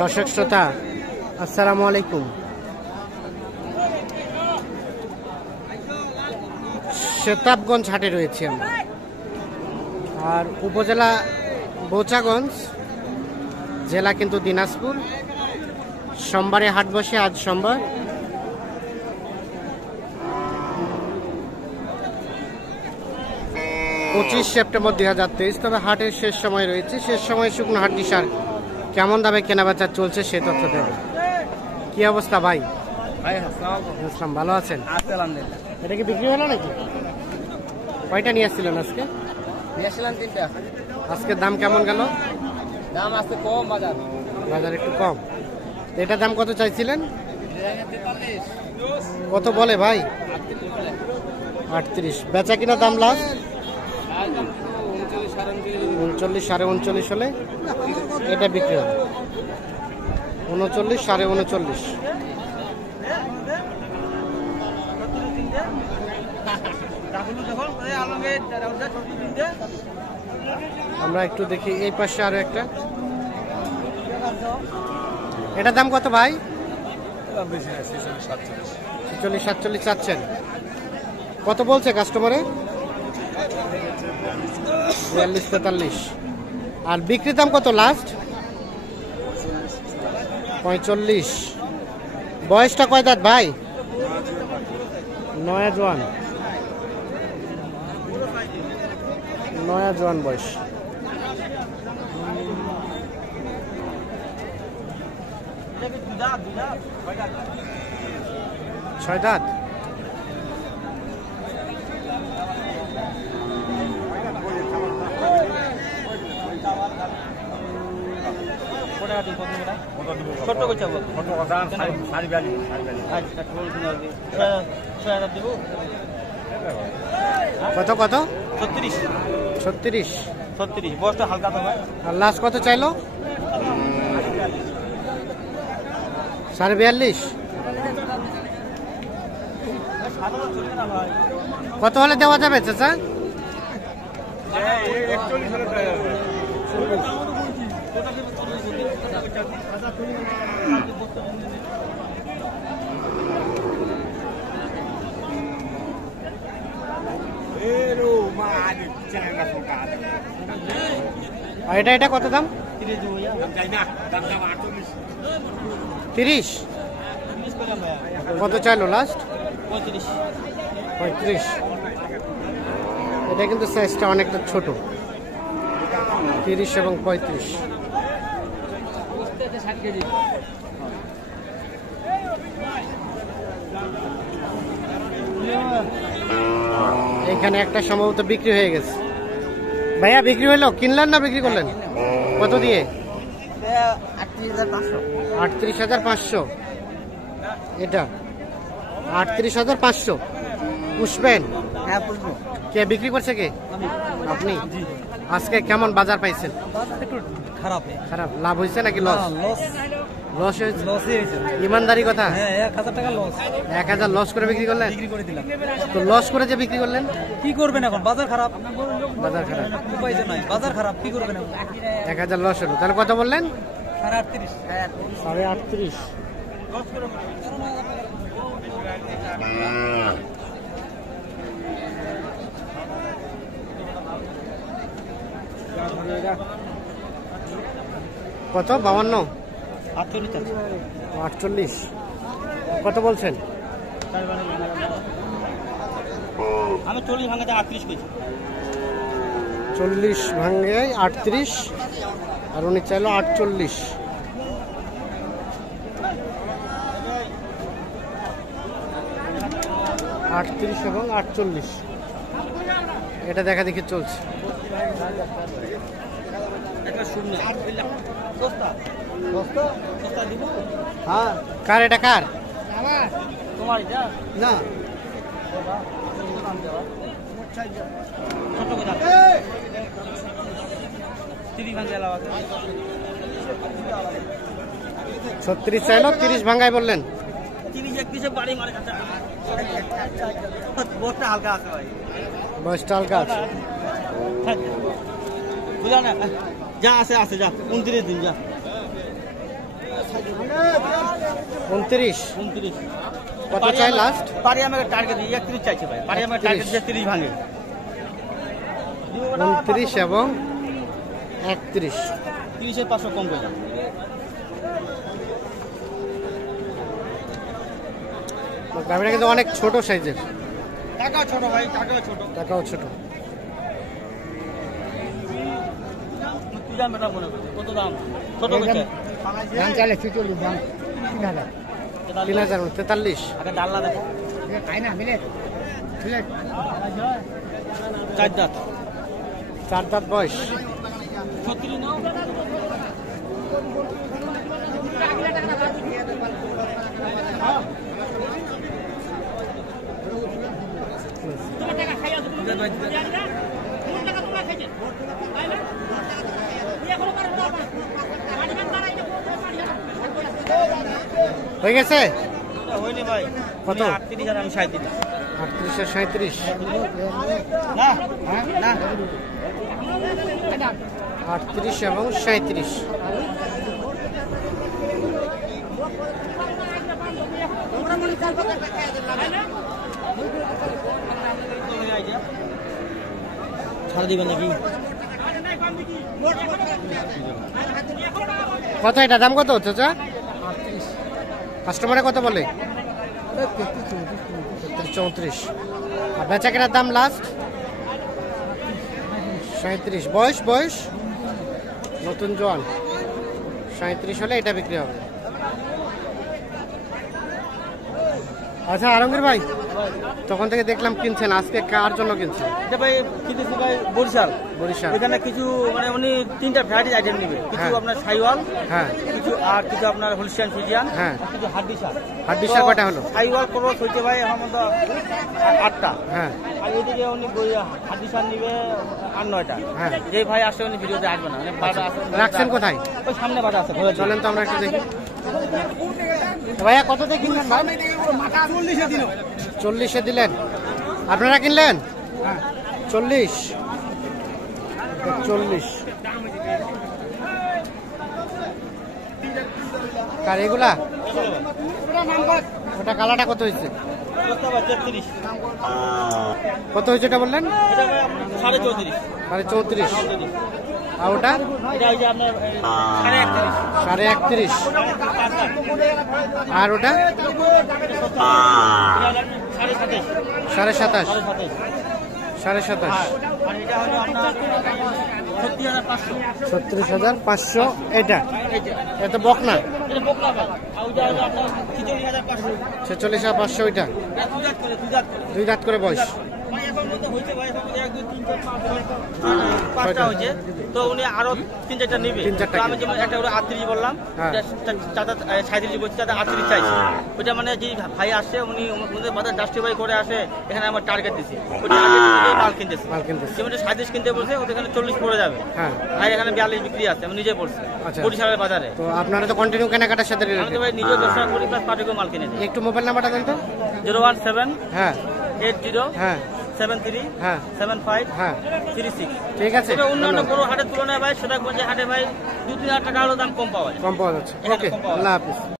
দর্শক শ্রোতা আসসালামু আলাইকুম। সেতাবগঞ্জ হাটে রয়েছে আমরা, আর উপজেলা বোচাগঞ্জ, জেলা কিন্তু দিনাজপুর। সোমবারে হাট বসে, আজ সোমবার। পঁচিশ সেপ্টেম্বর 2023। তবে হাটের শেষ সময় রয়েছে, শেষ সময় শুকনো হাট সার কেমন দামে কেনাবেচা চলছে সে তথ্য দেবে। কি অবস্থা ভাই? আসসালাম, ভালো আছেন? এটা কি বিক্রি হলো নাকি? কয়টা নিয়ে আসছিলেন আজকে? তিনটা। আজকে দাম কেমন গেল? দাম আজকে কম, বাজার একটু কম। এটার দাম কত চাইছিলেন? কত বলে ভাই? 38। বেচা কিনা দাম লাস্ট 39, 39.5 হলে এটা বিক্রি হবে। 39, 39.5। আমরা একটু দেখি এই পাশে আরো একটা। এটার দাম কত ভাই? 46, 47 চাচ্ছেন। কত বলছে কাস্টমারে? 42, 43। আর বিক্রির দাম কত লাস্ট? 45। বয়সটা কয় দাঁত ভাই? নয়া জোয়ান বয়স। ছয় দাঁত। কত কত? 36। বয়সটা হালকা তো ভাই। আর লাস্ট কত চাইলো? 42.5। কত হলে দেওয়া যাবে চাচা? এটা কত দাম? 30। কত চাইলো লাস্ট? 35। এটা কিন্তু সাইজটা অনেকটা ছোট। 30 এবং 35। এখানে একটা সম্ভবত বিক্রি হয়ে গেছে। ভাইয়া বিক্রি হইলো? কিনলেন না বিক্রি করলেন? কত দিয়ে? 38,500। এটা 38,500 পুষবেন? হ্যাঁ, পুষবো। কে বিক্রি করছে? কে? আপনি। আজকে কেমন বাজার পাইছেন? একটু খারাপ। লাভ হয়েছে নাকি লস? লস হয়েছে। ইমানদারি কথা। 1,000 টাকা লস। 1,000 লস করে বিক্রি করলেন? বিক্রি করে দিলাম। তো লস করে যে বিক্রি করলেন কি করবেন এখন? বাজার খারাপ। উপায় তো নাই, বাজার খারাপ, কি করবেন এখন? 1,000 লস হলো। তাহলে কত বললেন? 38,500। 38.5। কত? 52, 48। কত বলছেন? আমি 40 ভাঙাতে 38 কইছি। 40 ভাঙে 38, আর উনি চাইলো 48। এবং 48 এটা দেখা দেখি চলছে। কার এটা? কার? না, ছত্রিশ চাইলো, 30 ভাঙায় বললেন। 30-31 বাড়ি মারে কাটা। বয়সটা হালকা আছে ভাই। বয়সটা হালকা আছে। বুঝা না যা আছে আছে যা 29 দিন যা 29 29 কত চাই লাস্ট? পারি আমার টার্গেট 31 চাইছে ভাই, পারি আমার টার্গেট 30 ভাঙে। 29 এবং 31। 30 এর 500 কম করে দাও। গাভিটা কিন্তু অনেক ছোট সাইজের, টাকাও ছোট ভাই, টাকাও ছোট। টাকাও ছোট। তুই দাম বেটা মনে কর কত দাম? ছোট কইছে দাম চাইলে 46 দাম 3000 3000 43। আগে ডাল্লা দেখো খাই না মিলে মিলে 4 দাঁত 4 দাঁত বয়স। 36 নাও। হয়ে গেছে হয়নি ভাই কত? 38 আর আমি 37। 38 আর 37। না না 38 এবং 37। ছাড় দিবেন নাকি? কত এটা দাম কত চাচা? কাস্টমারে কত বলে? 34। আর বেচা কেনার দাম লাস্ট 37। বয়স বয়স নতুন জোয়ান 37 হলে এটা বিক্রি হবে। আচ্ছা আলমগীর ভাই, তখন থেকে দেখলাম কিনছেন, আজকে কার জন্য কিনছেন? এটা ভাই কিনেছি ভাই বরিশাল। বরিশাল। এখানে কিছু মানে উনি 3টা ভ্যারাইটিস আইটেম নেবে, কিছু হ্যাঁ। আপনার সাইওয়াল, হ্যাঁ কিছু আর কিছু আপনার হোলস্টিয়ান ফ্রিজিয়ান, হ্যাঁ। আর কিছু হাড্ডিসার। হাড্ডিসার কয়টা হলো? সাইওয়াল ক্রস হইতে ভাই আমার মতো 8টা, হ্যাঁ আর এদিকে উনি হাড্ডিসার নিবে 8-9টা। হ্যাঁ। যে ভাই আসে উনি ভিডিওতে আসবে না, মানে বাটা আছে। রাখছেন কোথায়? ওই সামনে বাটা আছে, ঘরে চলেন তো আমরা একটু দেখি। ভাইয়া কত দিয়ে কিনলেন ভাই? 40-এ দিলেন। আপনারা কিনলেন 40? 40 কার এগুলা? ওটা কালাটা কত হয়েছে? 33। কত হয়েছে এটা বললেন? এটা ভাই আপনার 34.5। 34.5। আর ওটা এটা ওই যে আপনার 31.5। 31.5। আর ওটা 27.5। 27.5। আর এটা হলো আপনার 36,500। 36,500 এটা। এইটা এটা বকনা এটা বকলা ভাই। আর ওইটা হলো আপনার 46,500। 46,500 ওইটা। এটা দুই দাঁত করে। 2 দাঁত করে বয়স। ভাই এখন মতো হইছে ভাই, এখন 1 2 3 4 5 5টা হইছে, তো উনি আরো 3-4টা নিবে। 3-4টা তো আমি যেমন একটা ওরা 38 বললাম, হ্যাঁ। 37 বলছি, তাতে 38 চাইছি। ওইটা মানে যে ভাই আসছে উনি ওদের বাজার জাস্টিফাই করে আসে, এখানে আমার টার্গেট দিছি, ওই টার্গেট অনুযায়ী মাল কিনতেছি। মাল কিনতেছি। যেমন 37 কিনতে বলছে, ওখানে 40 পড়ে যাবে। হ্যাঁ। ভাই এখানে 42 বিক্রি আছে, আমি নিজে পড়ছি আচ্ছা। বরিশালের বাজারে। তো আপনারা তো কন্টিনিউ কেনাকাটার সাথে আমি তো related। ভাই নিজে ব্যবসা করি, প্লাস পার্টিকেও মাল কিনে দিই। একটু মোবাইল নাম্বারটা দেন তো। 017 হ্যাঁ 80 হ্যাঁ 73 হ্যাঁ 75 হ্যাঁ 36। ঠিক আছে, তবে অন্যান্য ধন্যবাদ। বড় হাটের তুলনায় ভাই সেটা বলছে হাটে ভাই 2-3 হাজার টাকা হলেও দাম কম পাওয়া যায়। কম পাওয়া যাচ্ছে। এখানে ওকে, কম পাওয়া আল্লাহ হাফিজ।